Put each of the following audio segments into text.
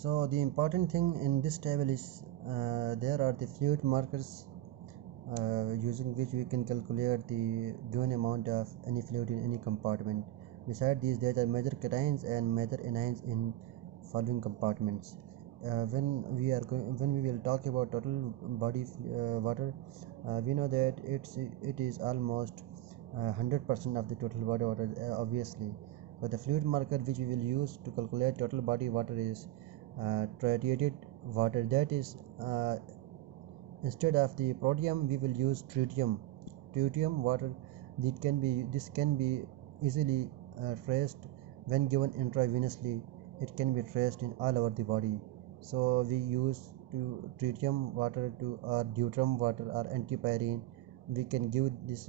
So the important thing in this table is there are the fluid markers using which we can calculate the given amount of any fluid in any compartment. Beside these, there are major cations and major anions in following compartments. When we will talk about total body water, we know that it is almost 100% of the total body water, obviously. But the fluid marker which we will use to calculate total body water is tritiated water. That is, instead of the protium, we will use tritium water. This can be easily traced when given intravenously. It can be traced in all over the body. So we use to tritium water to or deuterium water or antipyrine. We can give this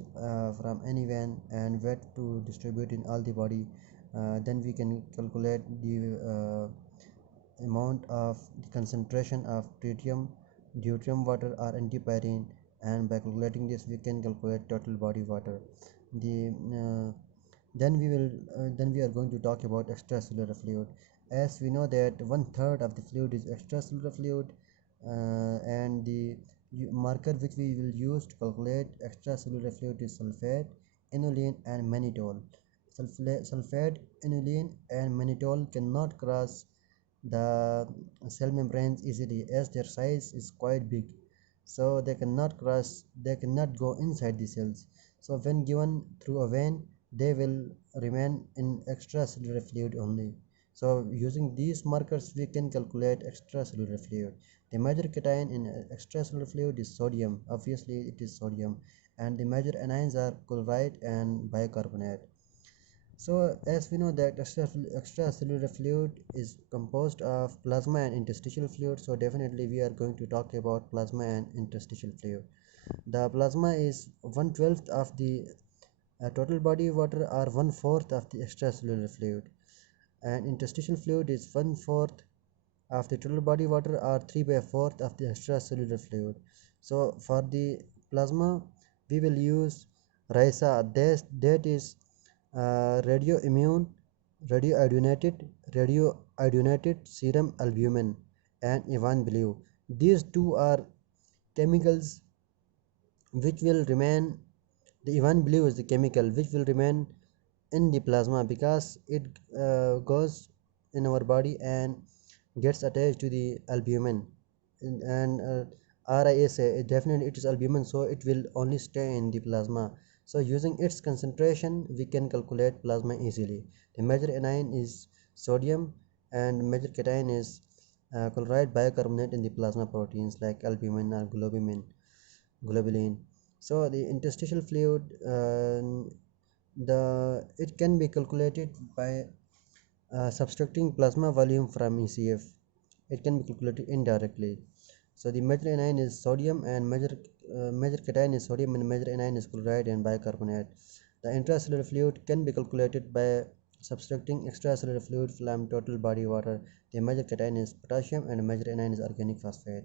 from any vein and wet to distribute in all the body. Then we can calculate the amount of the concentration of tritium, deuterium water or antipyrine, and by calculating this we can calculate total body water. The then we are going to talk about extracellular fluid. As we know that one-third of the fluid is extracellular fluid, and the marker which we will use to calculate extracellular fluid is sulfate, inulin, and mannitol. Sulfate, inulin, and mannitol cannot cross the cell membranes easily as their size is quite big, so they cannot go inside the cells. So when given through a vein, they will remain in extracellular fluid only. So using these markers we can calculate extracellular fluid. The major cation in extracellular fluid is sodium, obviously it is sodium, and the major anions are chloride and bicarbonate. So as we know that extracellular fluid is composed of plasma and interstitial fluid, so definitely we are going to talk about plasma and interstitial fluid. The plasma is 1/12 of the total body water or 1/4 of the extracellular fluid, and interstitial fluid is 1/4 of the total body water or 3/4 of the extracellular fluid. So for the plasma we will use RISA, that is radioimmune radioiodinated serum albumin and Ivan blue. These two are chemicals which will remain. The Ivan blue is the chemical which will remain in the plasma because it goes in our body and gets attached to the albumin, and RISA, definitely it is albumin, so it will only stay in the plasma. So using its concentration we can calculate plasma easily. The major anion is sodium and major cation is chloride bicarbonate in the plasma proteins like albumin or globulin. So the interstitial fluid, it can be calculated by subtracting plasma volume from ECF. It can be calculated indirectly. So the major anion is sodium and major cation is sodium and major anion is chloride and bicarbonate. The intracellular fluid can be calculated by subtracting extracellular fluid from total body water. The major cation is potassium and major anion is organic phosphate.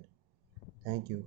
Thank you.